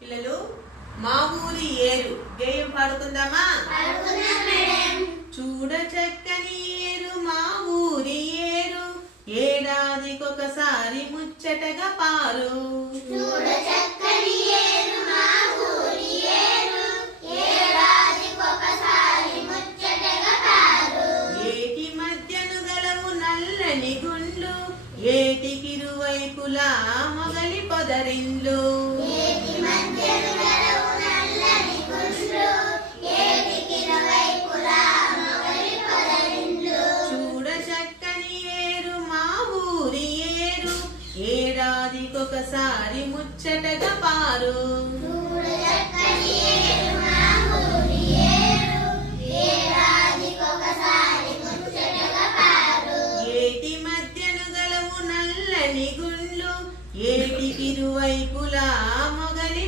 పిల్లలు మా ఊరి ఏరు. గేయం పాడుకుందామా? చూడ చక్కని ఏరు మా ఊరి ఏరు. ఏడాదికొకసారి ముచ్చటగా పారు చూడ చక్కని ఏరు మా ఊరి ఏరు. ఏడాదికొకసారి ముచ్చటగా పారు ఏటి మధ్యను గలవు నల్లని గుండ్లు ఏటికిరువైపులా మొగలి పొదరిండ్లు. ఏడాదికొకసారి ముచ్చటగా పారు. ఏటి మధ్యను గలవు నల్లని గుండ్లు ఏటి ఇరువైపు